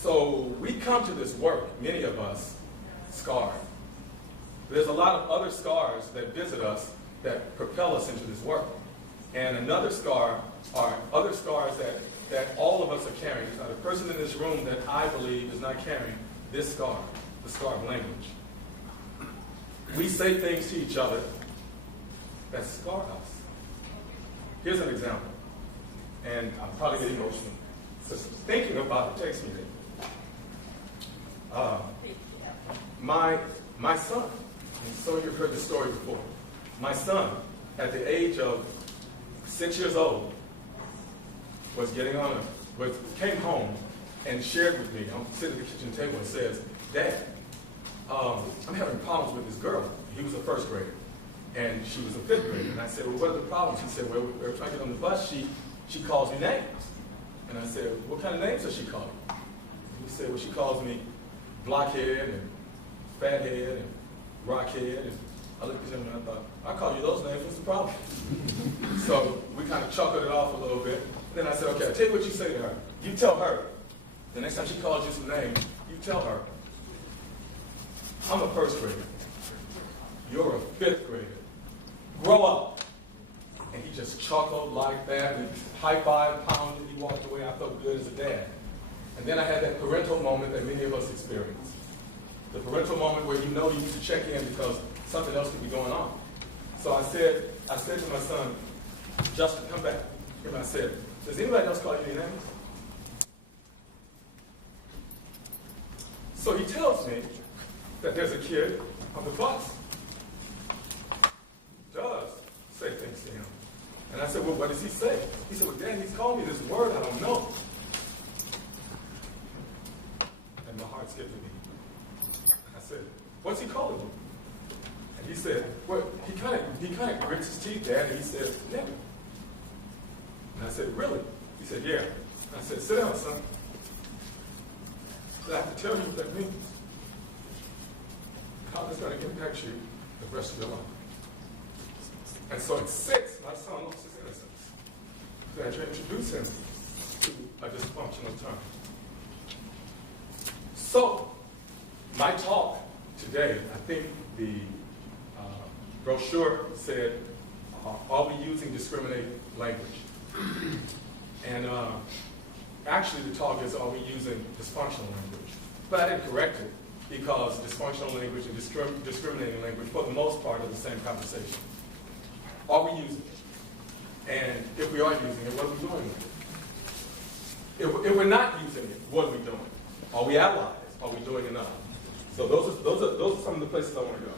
So we come to this work, many of us, scarred. There's a lot of other scars that visit us that propel us into this work. And another scar are other scars that all of us are carrying. There's not a person in this room that I believe is not carrying this scar, the scar of language. We say things to each other that scar us. Here's an example, and I'll probably get emotional just thinking about it takes me there. My son, and so you've heard this story before. My son, at the age of 6 years old, came home and shared with me. I'm sitting at the kitchen table and says, "Dad, I'm having problems with this girl." He was a first grader, and she was a fifth grader. And I said, "Well, what are the problems?" He said, "Well, we were trying to get on the bus. She calls me names." And I said, "What kind of names does she call you?" He said, "Well, she calls me blockhead and fathead and rockhead." And I looked at him and I thought, "I call you those names. What's the problem?" So we kind of chuckled it off a little bit. Then I said, "Okay, I'll tell you what you say to her. You tell her. The next time she calls you some names, you tell her, I'm a first grader. You're a fifth grader. Grow up." And he just chuckled like that and high-five pounded. He walked away. I felt good as a dad. And then I had that parental moment that many of us experience. The parental moment where you know you need to check in because something else could be going on. So I said to my son, "Justin, come back." And I said, "Does anybody else call you any names?" So he tells me that there's a kid on the bus who does say things to him. And I said, "Well, what does he say?" He said, "Well, Dad, he's calling me this word I don't know." And my heart skipped a beat. I said, "What's he calling you?" And he said, "Well, he kind of grits his teeth, Dad, and he said, 'Nigger.'" And I said, "Really?" He said, "Yeah." And I said, "Sit down, son. I have to tell you what that means. How that's going to impact you the rest of your life." And so at 6, my son lost his innocence. So I had to introduce him to a dysfunctional term. So my talk today, I think the brochure said, "Are we using discriminating language?" And actually the talk is, "Are we using dysfunctional language?" But I didn't correct it because dysfunctional language and discriminating language, for the most part, are the same conversation. Are we using it? And if we are using it, what are we doing with it? If we're not using it, what are we doing? Are we allies? Are we doing enough? So those are some of the places I want to go.